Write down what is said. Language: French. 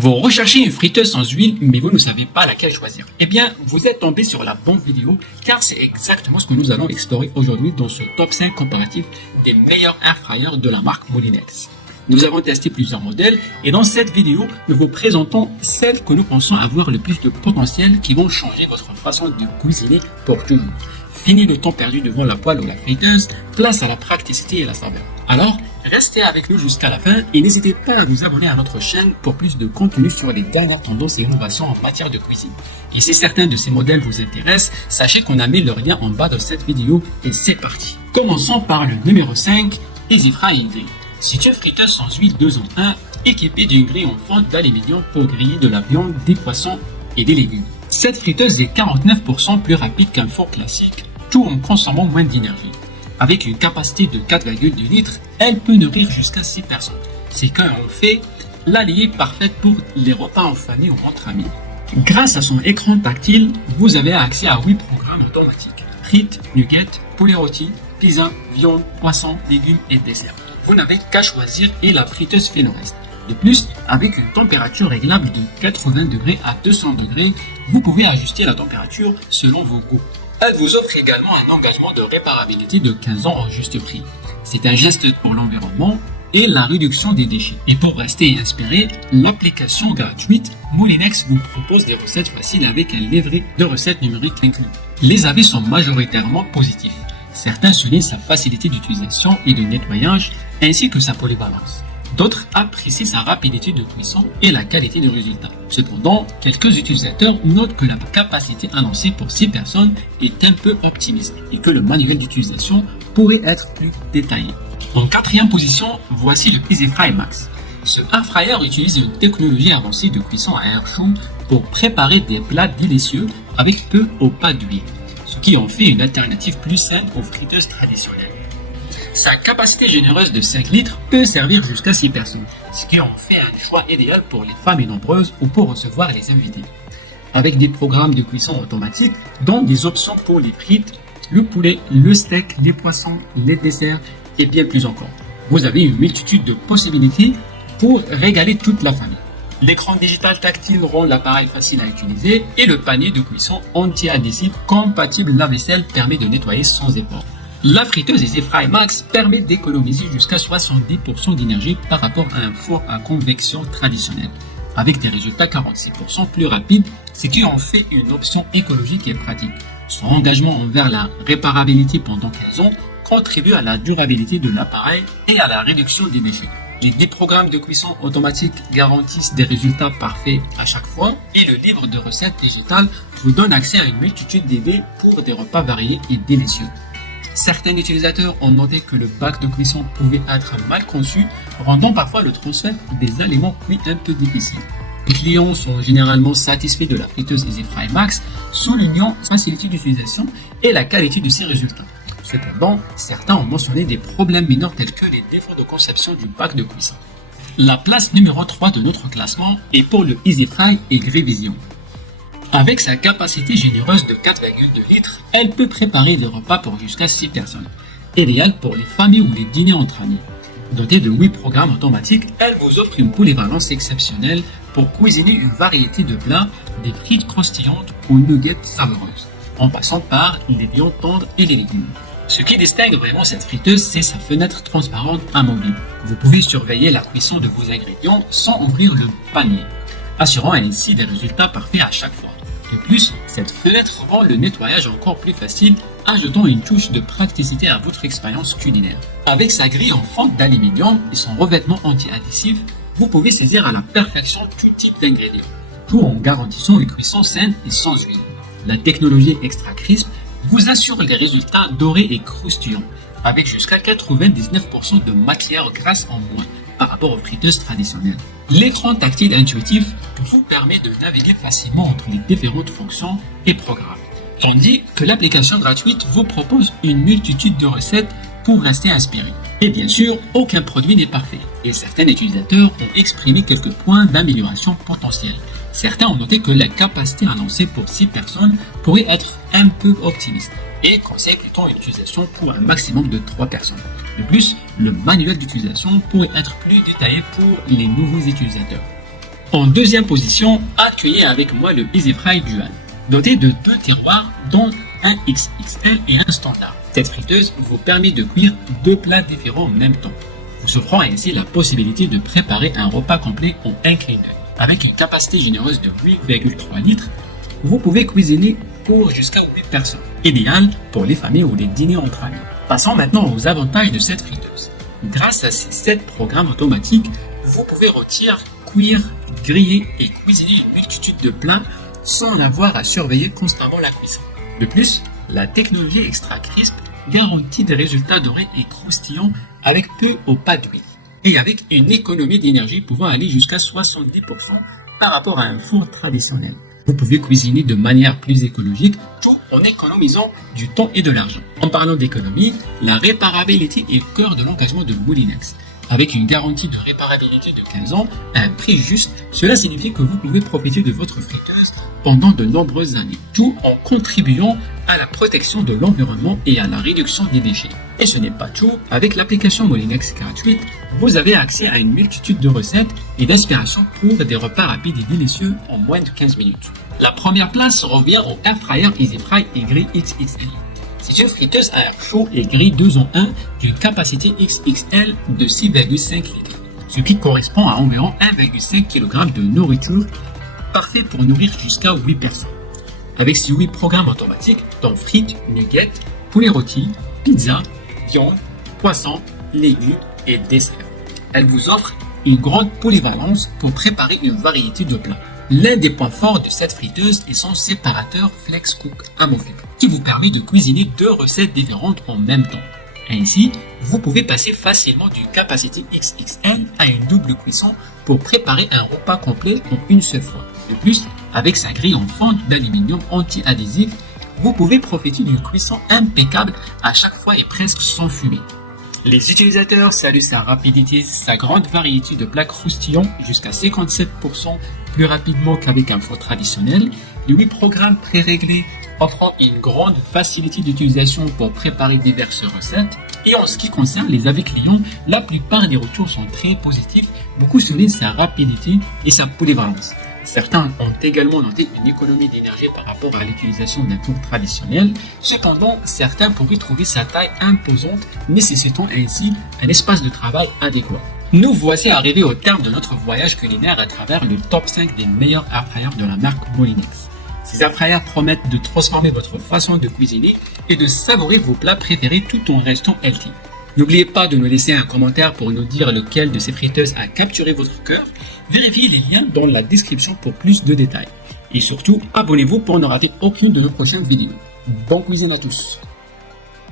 Vous recherchez une friteuse sans huile, mais vous ne savez pas laquelle choisir. Eh bien, vous êtes tombé sur la bonne vidéo, car c'est exactement ce que nous allons explorer aujourd'hui dans ce top 5 comparatif des meilleurs air fryers de la marque Molinex. Nous avons testé plusieurs modèles et dans cette vidéo, nous vous présentons celles que nous pensons avoir le plus de potentiel qui vont changer votre façon de cuisiner pour toujours. Fini le temps perdu devant la poêle ou la friteuse, place à la praticité et la saveur. Alors, restez avec nous jusqu'à la fin et n'hésitez pas à vous abonner à notre chaîne pour plus de contenu sur les dernières tendances et innovations en matière de cuisine. Et si certains de ces modèles vous intéressent, sachez qu'on a mis le lien en bas de cette vidéo et c'est parti. Commençons par le numéro 5, EasyFry Grill. C'est une friteuse sans huile 2 en 1, équipée d'une grille en fonte d'aluminium pour griller de la viande, des poissons et des légumes. Cette friteuse est 49% plus rapide qu'un four classique, tout en consommant moins d'énergie. Avec une capacité de 4,2 litres, elle peut nourrir jusqu'à 6 personnes. C'est quand on fait l'allié parfaite pour les repas en famille ou entre amis. Grâce à son écran tactile, vous avez accès à 8 programmes automatiques. Frites, nuggets, poulet rôti, pizza, viande, poisson, légumes et desserts. Vous n'avez qu'à choisir et la friteuse fait le reste. De plus, avec une température réglable de 80 degrés à 200 degrés, vous pouvez ajuster la température selon vos goûts. Elle vous offre également un engagement de réparabilité de 15 ans en juste prix. C'est un geste pour l'environnement et la réduction des déchets. Et pour rester inspiré, l'application gratuite Molinex vous propose des recettes faciles avec un livret de recettes numériques inclus. Les avis sont majoritairement positifs. Certains soulignent sa facilité d'utilisation et de nettoyage ainsi que sa polyvalence. D'autres apprécient sa rapidité de cuisson et la qualité du résultat. Cependant, quelques utilisateurs notent que la capacité annoncée pour 6 personnes est un peu optimiste et que le manuel d'utilisation pourrait être plus détaillé. En quatrième position, voici le EasyFry Max. Ce air fryer utilise une technologie avancée de cuisson à air chaud pour préparer des plats délicieux avec peu ou pas d'huile, ce qui en fait une alternative plus saine aux friteuses traditionnelles. Sa capacité généreuse de 5 litres peut servir jusqu'à 6 personnes, ce qui en fait un choix idéal pour les familles nombreuses ou pour recevoir les invités. Avec des programmes de cuisson automatiques, dont des options pour les frites, le poulet, le steak, les poissons, les desserts et bien plus encore. Vous avez une multitude de possibilités pour régaler toute la famille. L'écran digital tactile rend l'appareil facile à utiliser et le panier de cuisson anti-adhésif compatible lave-vaisselle permet de nettoyer sans effort. La friteuse EasyFry Max permet d'économiser jusqu'à 70% d'énergie par rapport à un four à convection traditionnel, avec des résultats 46% plus rapides, ce qui en fait une option écologique et pratique. Son engagement envers la réparabilité pendant 15 ans contribue à la durabilité de l'appareil et à la réduction des déchets. Les 10 programmes de cuisson automatique garantissent des résultats parfaits à chaque fois et le livre de recettes végétales vous donne accès à une multitude d'idées pour des repas variés et délicieux. Certains utilisateurs ont noté que le bac de cuisson pouvait être mal conçu, rendant parfois le transfert des aliments cuits un peu difficile. Les clients sont généralement satisfaits de la friteuse EasyFry Max, soulignant sa facilité d'utilisation et la qualité de ses résultats. Cependant, certains ont mentionné des problèmes mineurs tels que les défauts de conception du bac de cuisson. La place numéro 3 de notre classement est pour le EasyFry et Grivision. Avec sa capacité généreuse de 4,2 litres, elle peut préparer des repas pour jusqu'à 6 personnes, idéal pour les familles ou les dîners entre amis. Dotée de 8 programmes automatiques, elle vous offre une polyvalence exceptionnelle pour cuisiner une variété de plats, des frites croustillantes aux nuggets savoureuses, en passant par les viandes tendres et les légumes. Ce qui distingue vraiment cette friteuse, c'est sa fenêtre transparente amovible. Vous pouvez surveiller la cuisson de vos ingrédients sans ouvrir le panier, assurant ainsi des résultats parfaits à chaque fois. De plus, cette fenêtre rend le nettoyage encore plus facile, ajoutant une touche de praticité à votre expérience culinaire. Avec sa grille en fonte d'aluminium et son revêtement anti-adhésif, vous pouvez saisir à la perfection tout type d'ingrédients, tout en garantissant une cuisson saine et sans huile. La technologie Extra Crisp vous assure des résultats dorés et croustillants, avec jusqu'à 99% de matière grasse en moins par rapport aux friteuses traditionnelles. L'écran tactile intuitif vous permet de naviguer facilement entre les différentes fonctions et programmes, tandis que l'application gratuite vous propose une multitude de recettes pour rester inspiré. Et bien sûr, aucun produit n'est parfait, et certains utilisateurs ont exprimé quelques points d'amélioration potentiels. Certains ont noté que la capacité annoncée pour 6 personnes pourrait être un peu optimiste, et conseille plutôt une utilisation pour un maximum de 3 personnes. De plus, le manuel d'utilisation pourrait être plus détaillé pour les nouveaux utilisateurs. En deuxième position, accueillez avec moi le EasyFry Dual, doté de 2 tiroirs dont un XXL et un standard. Cette friteuse vous permet de cuire 2 plats différents en même temps, vous offrant ainsi la possibilité de préparer un repas complet en un clin d'œil. Avec une capacité généreuse de 8,3 litres, vous pouvez cuisiner pour jusqu'à 8 personnes, idéal pour les familles ou les dîners entre amis. Passons maintenant aux avantages de cette friteuse. Grâce à ces 7 programmes automatiques, vous pouvez rôtir, cuire, griller et cuisiner une multitude de plats sans avoir à surveiller constamment la cuisson. De plus, la technologie Extra Crisp garantit des résultats dorés et croustillants avec peu ou pas d'huile et avec une économie d'énergie pouvant aller jusqu'à 70% par rapport à un four traditionnel. Vous pouvez cuisiner de manière plus écologique tout en économisant du temps et de l'argent. En parlant d'économie, la réparabilité est au cœur de l'engagement de Moulinex. Avec une garantie de réparabilité de 15 ans à un prix juste, cela signifie que vous pouvez profiter de votre friteuse pendant de nombreuses années, tout en contribuant à la protection de l'environnement et à la réduction des déchets. Et ce n'est pas tout, avec l'application Moulinex gratuite, vous avez accès à une multitude de recettes et d'inspirations pour des repas rapides et délicieux en moins de 15 minutes. La première place revient au Airfryer EasyFry Aigri XXL. C'est une friteuse à air chaud et grille 2 en 1 d'une capacité XXL de 6,5 litres, ce qui correspond à environ 1,5 kg de nourriture, parfait pour nourrir jusqu'à 8 personnes. Avec ses 8 programmes automatiques, dont frites, nuggets, poulet rôti, pizza, viande, poisson, légumes et desserts. Elle vous offre une grande polyvalence pour préparer une variété de plats. L'un des points forts de cette friteuse est son séparateur FlexCook amovible, qui vous permet de cuisiner 2 recettes différentes en même temps. Ainsi, vous pouvez passer facilement d'une capacité XXL à une double cuisson pour préparer un repas complet en une seule fois. De plus, avec sa grille en fente d'aluminium anti-adhésif, vous pouvez profiter d'une cuisson impeccable à chaque fois et presque sans fumée. Les utilisateurs saluent sa rapidité, sa grande variété de plats croustillants jusqu'à 57% plus rapidement qu'avec un four traditionnel, les 8 programmes pré-réglés offrant une grande facilité d'utilisation pour préparer diverses recettes. Et en ce qui concerne les avis clients, la plupart des retours sont très positifs, beaucoup soulignent sa rapidité et sa polyvalence. Certains ont également noté une économie d'énergie par rapport à l'utilisation d'un four traditionnel. Cependant, certains pourraient trouver sa taille imposante, nécessitant ainsi un espace de travail adéquat. Nous voici arrivés au terme de notre voyage culinaire à travers le top 5 des meilleurs airfryers de la marque Moulinex. Ces airfryers promettent de transformer votre façon de cuisiner et de savourer vos plats préférés tout en restant healthy. N'oubliez pas de nous laisser un commentaire pour nous dire lequel de ces friteuses a capturé votre cœur. Vérifiez les liens dans la description pour plus de détails. Et surtout, abonnez-vous pour ne rater aucune de nos prochaines vidéos. Bonne cuisine à tous!